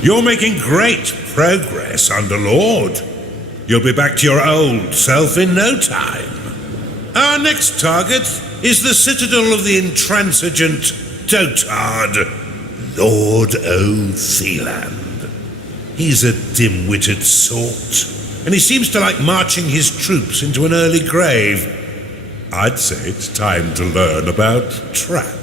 You're making great progress, Underlord. You'll be back to your old self in no time. Our next target is the citadel of the intransigent dotard, Lord O'Theland. He's a dim-witted sort, and he seems to like marching his troops into an early grave. I'd say it's time to learn about traps.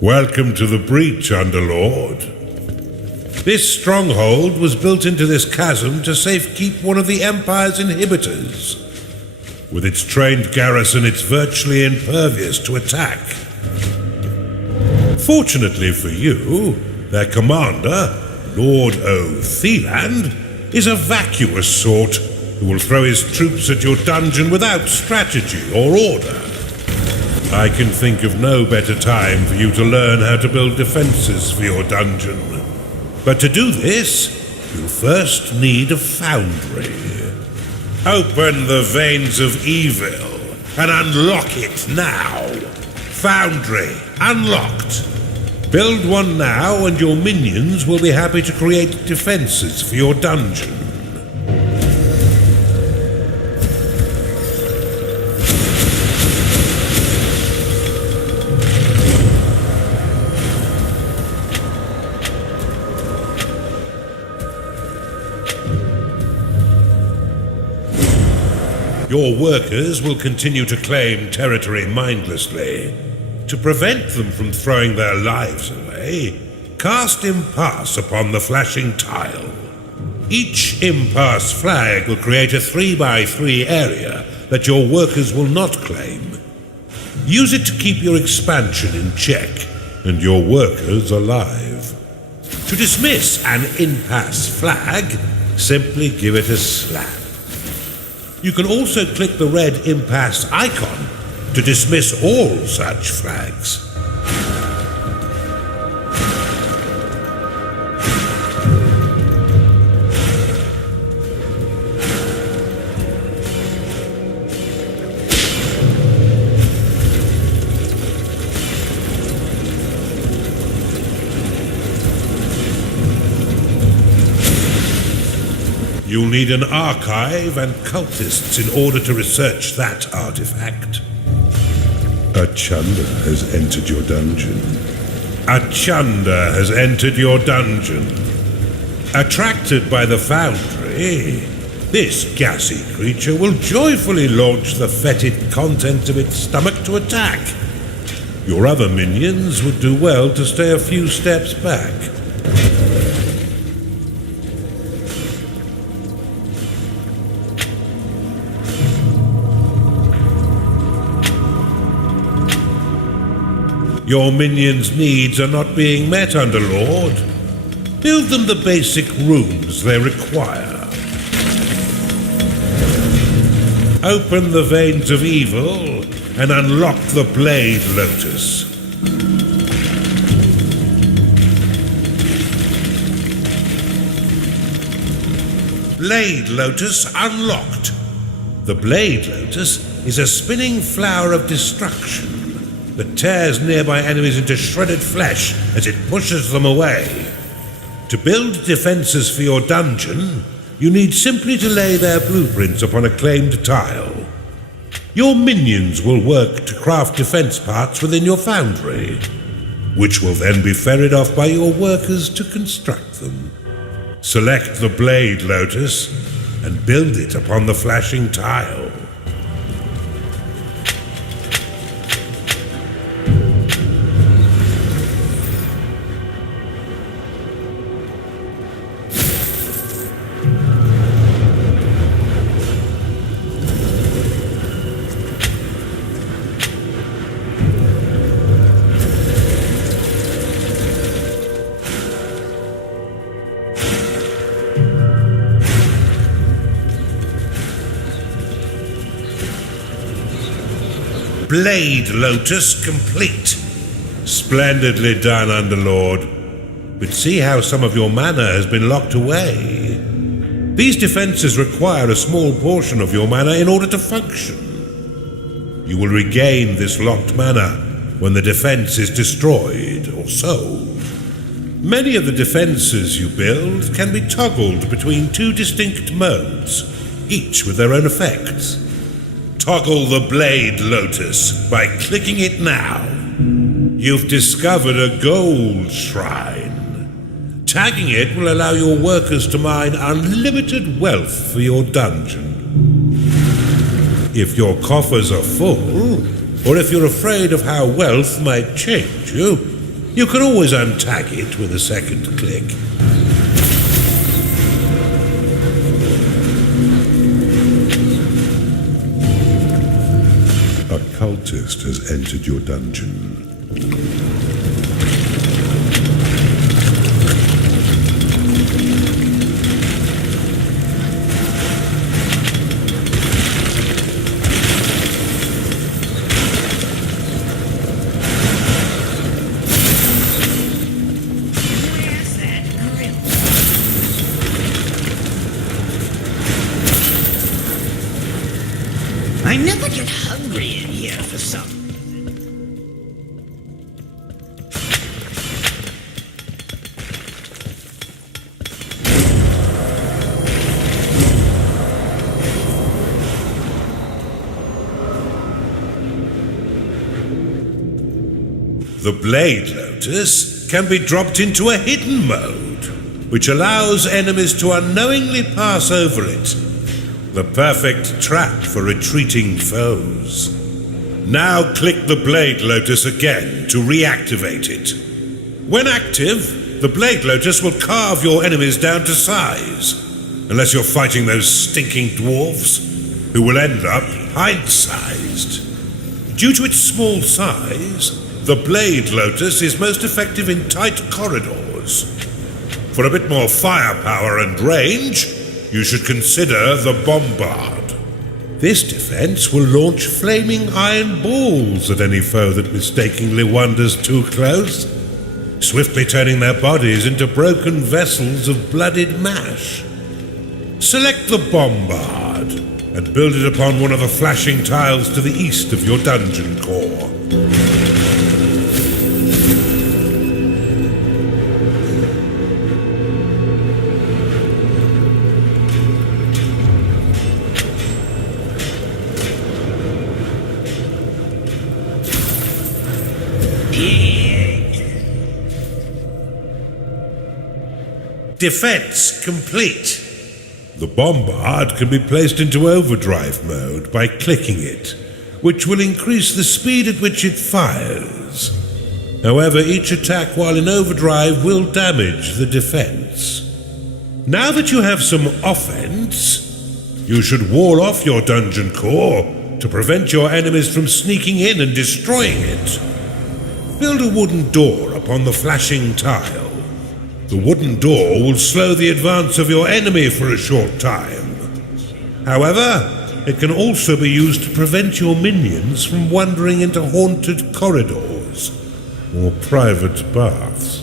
Welcome to the breach, Underlord. This stronghold was built into this chasm to safekeep one of the Empire's inhibitors. With its trained garrison, it's virtually impervious to attack. Fortunately for you, their commander, Lord O'Theland, is a vacuous sort who will throw his troops at your dungeon without strategy or order. I can think of no better time for you to learn how to build defenses for your dungeon. But to do this, you'll first need a foundry. Open the veins of evil and unlock it now. Foundry unlocked. Build one now and your minions will be happy to create defenses for your dungeon. Your workers will continue to claim territory mindlessly. To prevent them from throwing their lives away, cast Impasse upon the flashing tile. Each Impasse flag will create a 3x3 area that your workers will not claim. Use it to keep your expansion in check and your workers alive. To dismiss an Impasse flag, simply give it a slap. You can also click the red Impasse icon to dismiss all such flags. You'll need an archive and cultists in order to research that artifact. A Chunder has entered your dungeon. A Chunder has entered your dungeon. Attracted by the foundry, this gassy creature will joyfully launch the fetid contents of its stomach to attack. Your other minions would do well to stay a few steps back. Your minions' needs are not being met, Underlord. Build them the basic rooms they require. Open the veins of evil and unlock the Blade Lotus. Blade Lotus unlocked. The Blade Lotus is a spinning flower of destruction that tears nearby enemies into shredded flesh as it pushes them away. To build defenses for your dungeon, you need simply to lay their blueprints upon a claimed tile. Your minions will work to craft defense parts within your foundry, which will then be ferried off by your workers to construct them. Select the Blade Lotus and build it upon the flashing tile. Blade Lotus complete. Splendidly done, Underlord. But see how some of your mana has been locked away. These defenses require a small portion of your mana in order to function. You will regain this locked mana when the defense is destroyed or sold. Many of the defenses you build can be toggled between two distinct modes, each with their own effects. Toggle the Blade Lotus by clicking it now. You've discovered a gold shrine. Tagging it will allow your workers to mine unlimited wealth for your dungeon. If your coffers are full, or if you're afraid of how wealth might change you, you can always untag it with a second click. A cultist has entered your dungeon. I never get hungry in here for some. The Blade Lotus can be dropped into a hidden mode, which allows enemies to unknowingly pass over it. The perfect trap for retreating foes. Now click the Blade Lotus again to reactivate it. When active, the Blade Lotus will carve your enemies down to size, unless you're fighting those stinking dwarves, who will end up pint-sized. Due to its small size, the Blade Lotus is most effective in tight corridors. For a bit more firepower and range, you should consider the Bombard. This defense will launch flaming iron balls at any foe that mistakenly wanders too close, swiftly turning their bodies into broken vessels of blooded mash. Select the Bombard and build it upon one of the flashing tiles to the east of your dungeon core. Defense complete. The Bombard can be placed into overdrive mode by clicking it, which will increase the speed at which it fires. However, each attack while in overdrive will damage the defense. Now that you have some offense, you should wall off your dungeon core to prevent your enemies from sneaking in and destroying it. Build a wooden door upon the flashing tile. The wooden door will slow the advance of your enemy for a short time. However, it can also be used to prevent your minions from wandering into haunted corridors or private baths.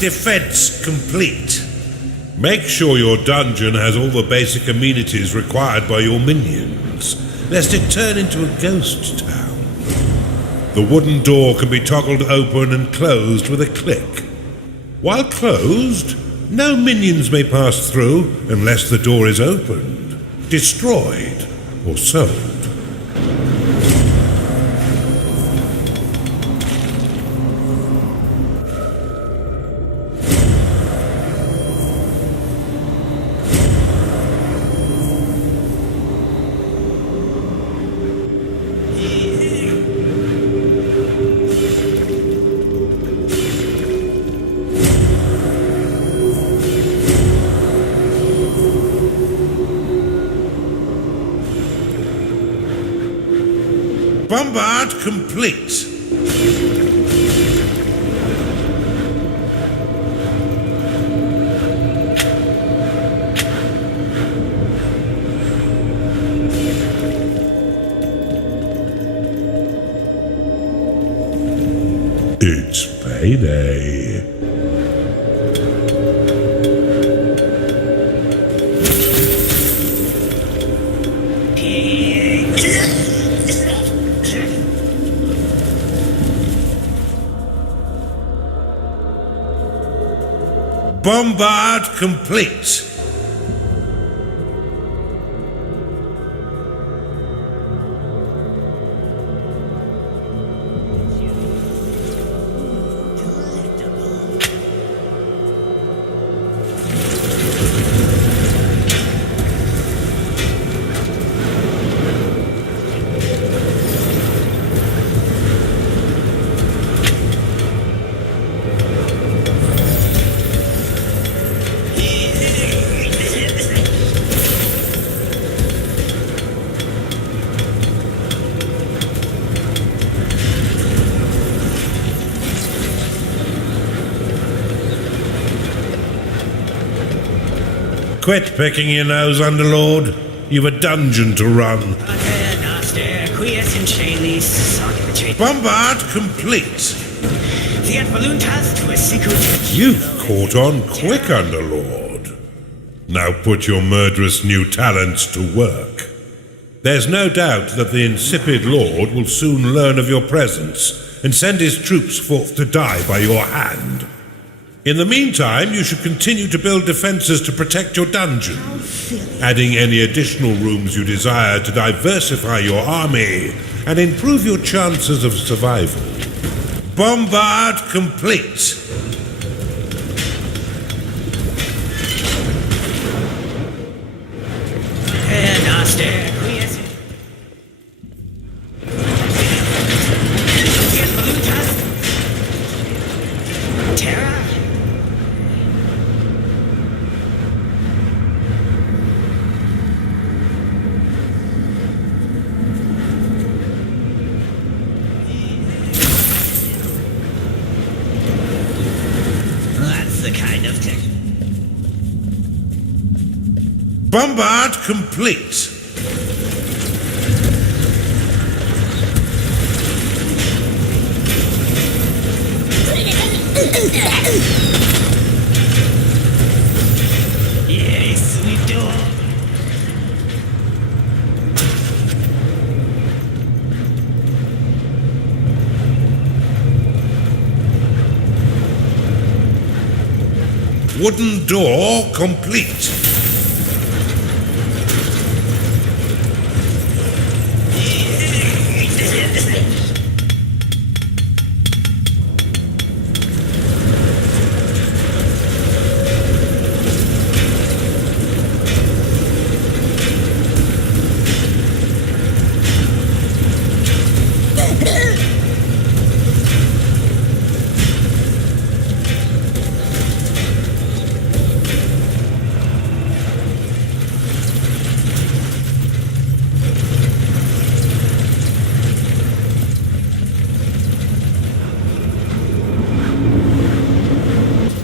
Defense complete. Make sure your dungeon has all the basic amenities required by your minions, lest it turn into a ghost town. The wooden door can be toggled open and closed with a click. While closed, no minions may pass through unless the door is opened, destroyed, or sold. Bombard complete. It's payday. Bombard complete. Quit picking your nose, Underlord. You've a dungeon to run. Bombard complete. You've caught on quick, Underlord. Now put your murderous new talents to work. There's no doubt that the insipid Lord will soon learn of your presence and send his troops forth to die by your hand. In the meantime, you should continue to build defenses to protect your dungeon, adding any additional rooms you desire to diversify your army and improve your chances of survival. Bombard complete. Bombard complete. Yes, we do. Wooden door complete.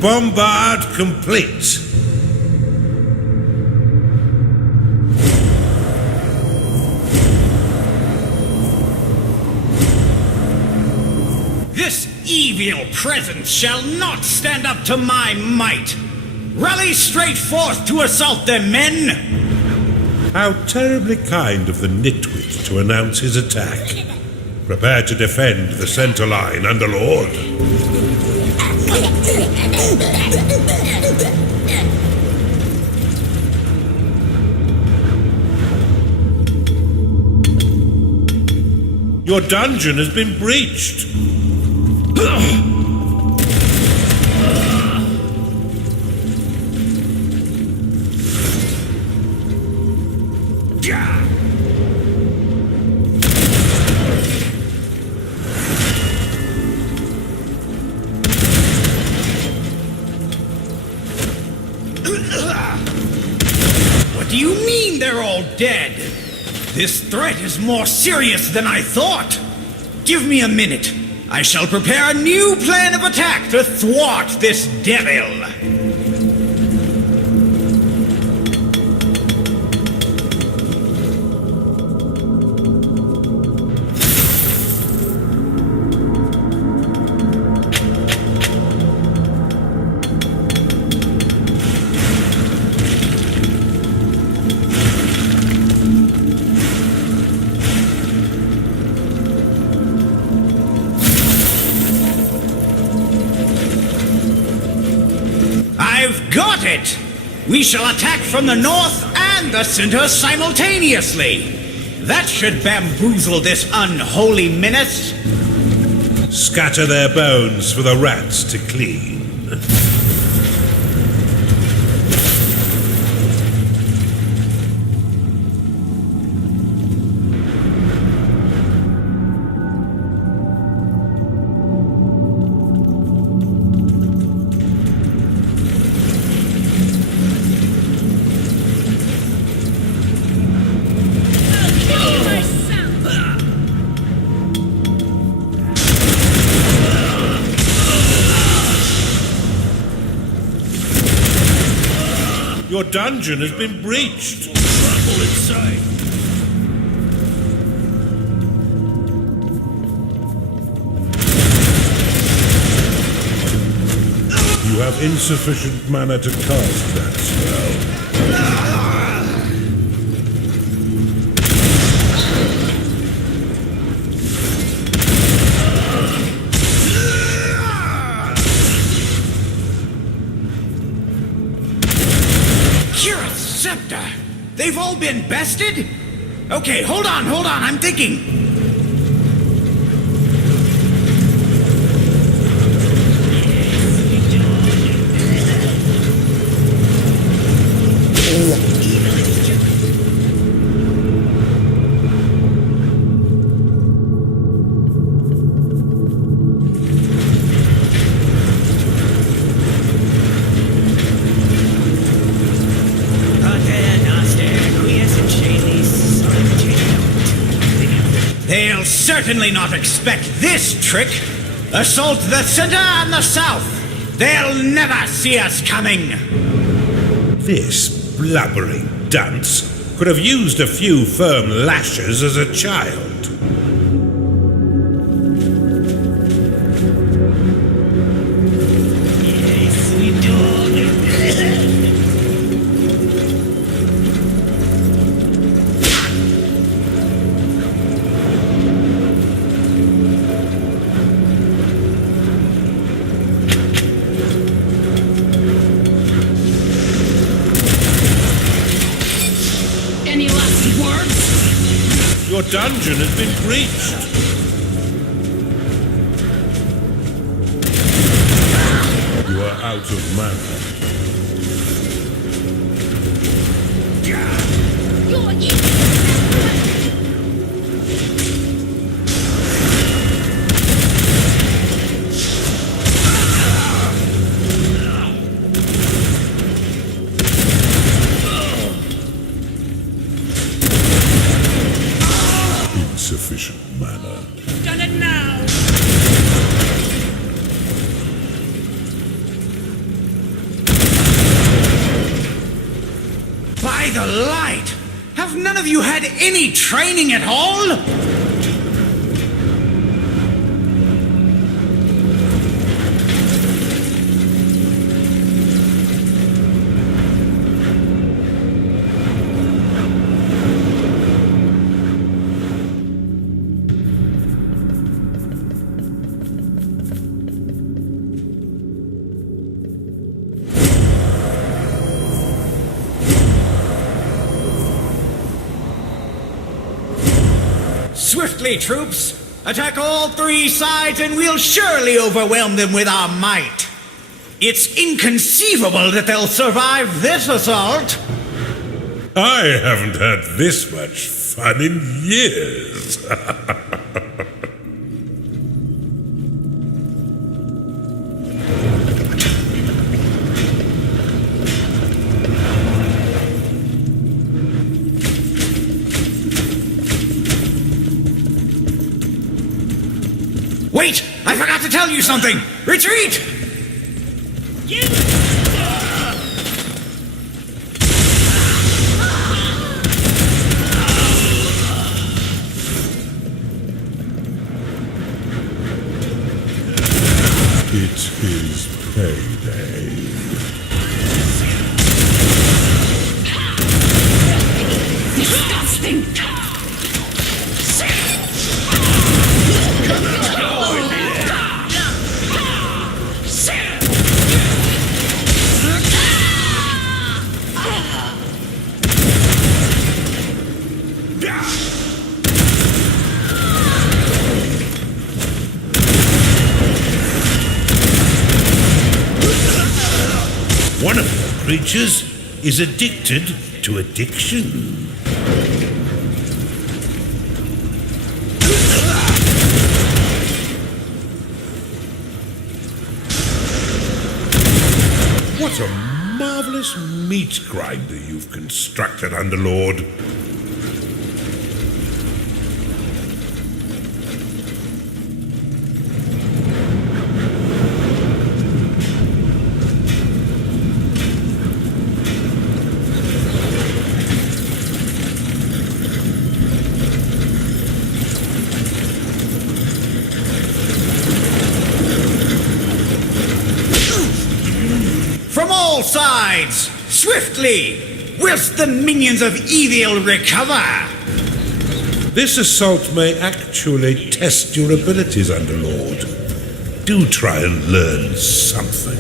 Bombard complete. This evil presence shall not stand up to my might. Rally straight forth to assault them, men! How terribly kind of the nitwit to announce his attack. Prepare to defend the center line, Underlord. Your dungeon has been breached. What do you mean they're all dead? This threat is more serious than I thought. Give me a minute. I shall prepare a new plan of attack to thwart this devil. I've got it! We shall attack from the north and the center simultaneously. That should bamboozle this unholy menace. Scatter their bones for the rats to clean. Your dungeon has been breached. Trouble inside. You have insufficient mana to cast that spell. Scepter! They've all been bested? Okay, hold on, I'm thinking. They'll certainly not expect this trick. Assault the center and the south. They'll never see us coming. This blubbering dunce could have used a few firm lashes as a child. Your dungeon has been breached. You are out of mana. Insufficient mana. Done it now! By the light! Have none of you had any training at all? Swiftly, troops! Attack all three sides and we'll surely overwhelm them with our might. It's inconceivable that they'll survive this assault. I haven't had this much fun in years. Wait! I forgot to tell you something! Retreat! You. It is payday. Disgusting. One of your creatures is addicted to addiction. What a marvelous meat grinder you've constructed, Underlord. From all sides, swiftly, whilst the minions of evil recover. This assault may actually test your abilities, Underlord. Do try and learn something.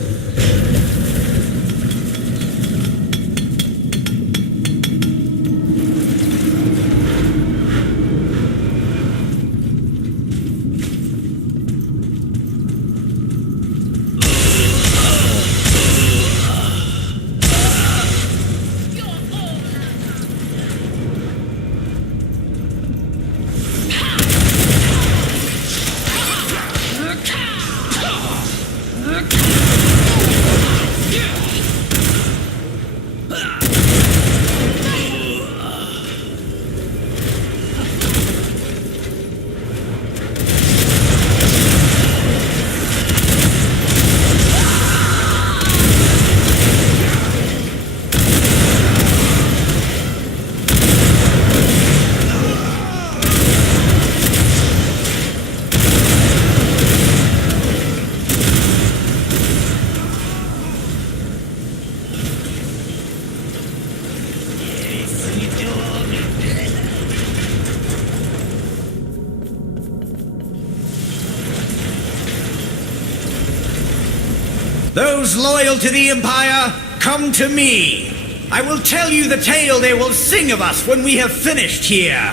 Those loyal to the Empire, come to me. I will tell you the tale they will sing of us when we have finished here.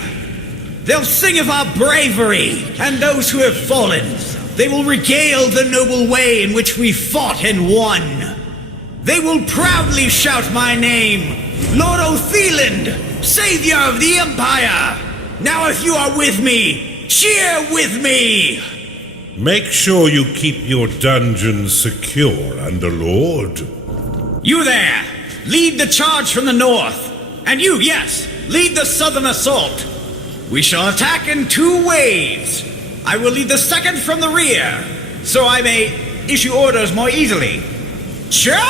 They'll sing of our bravery and those who have fallen. They will regale the noble way in which we fought and won. They will proudly shout my name, Lord Otheland, Savior of the Empire. Now if you are with me, cheer with me. Make sure you keep your dungeon secure, Underlord. You there, lead the charge from the north. And you, yes, lead the southern assault. We shall attack in two waves. I will lead the second from the rear, so I may issue orders more easily. Charge!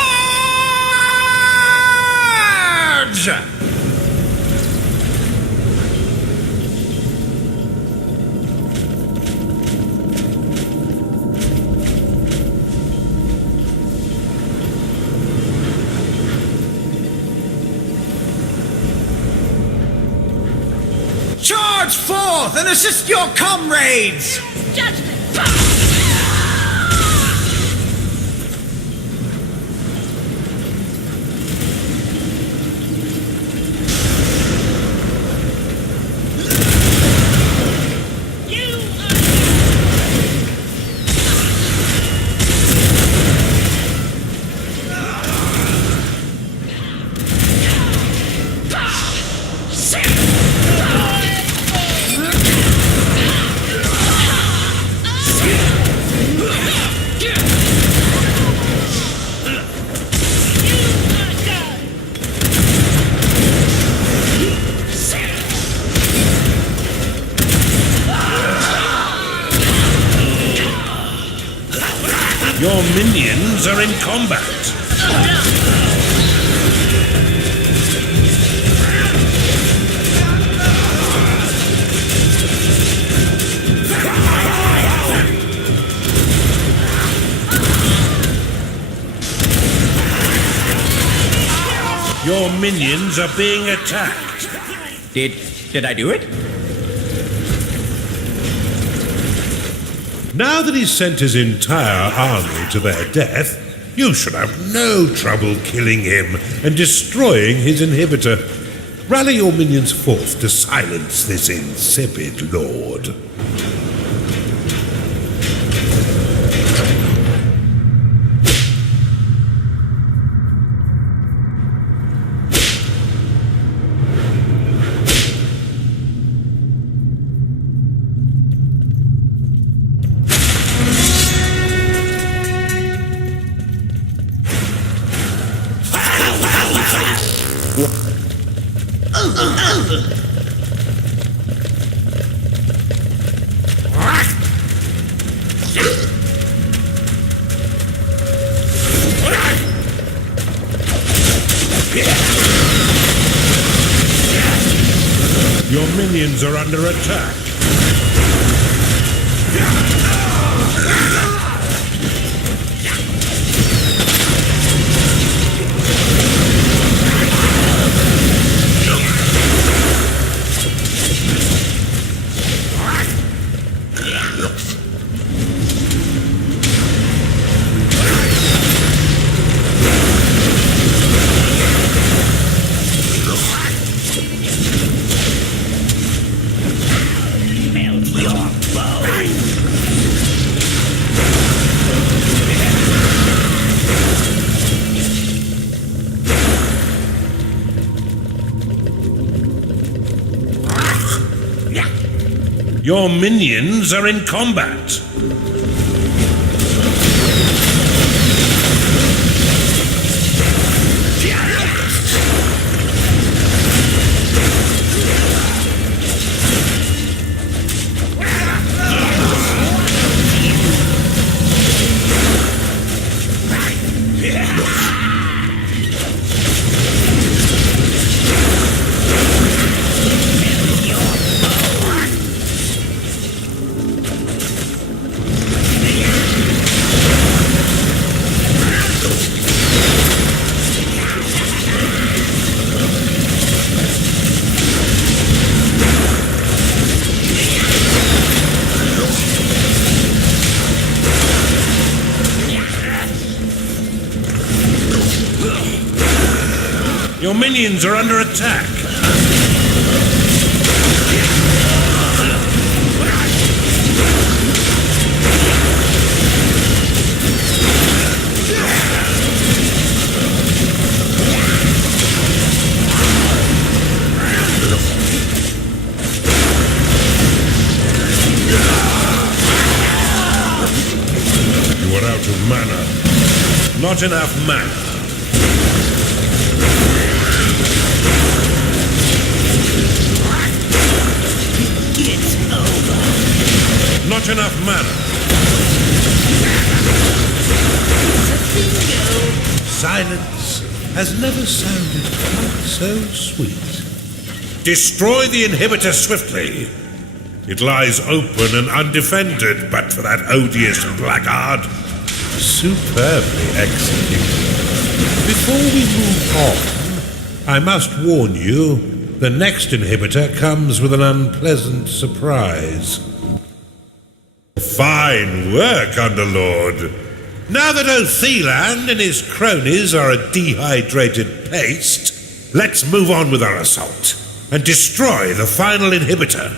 Charge forth and assist your comrades! Judgment. Your minions are in combat. Your minions are being attacked. Did I do it? Now that he's sent his entire army to their death, you should have no trouble killing him and destroying his inhibitor. Rally your minions forth to silence this insipid lord. Your minions are under attack. Your minions are in combat. Your minions are under attack. You are out of mana. Not enough mana. Not enough mana. Silence has never sounded quite so sweet. Destroy the inhibitor swiftly. It lies open and undefended, but for that odious blackguard. Superbly executed. Before we move on, I must warn you, the next inhibitor comes with an unpleasant surprise. Fine work, Underlord. Now that Otheland and his cronies are a dehydrated paste, let's move on with our assault and destroy the final inhibitor.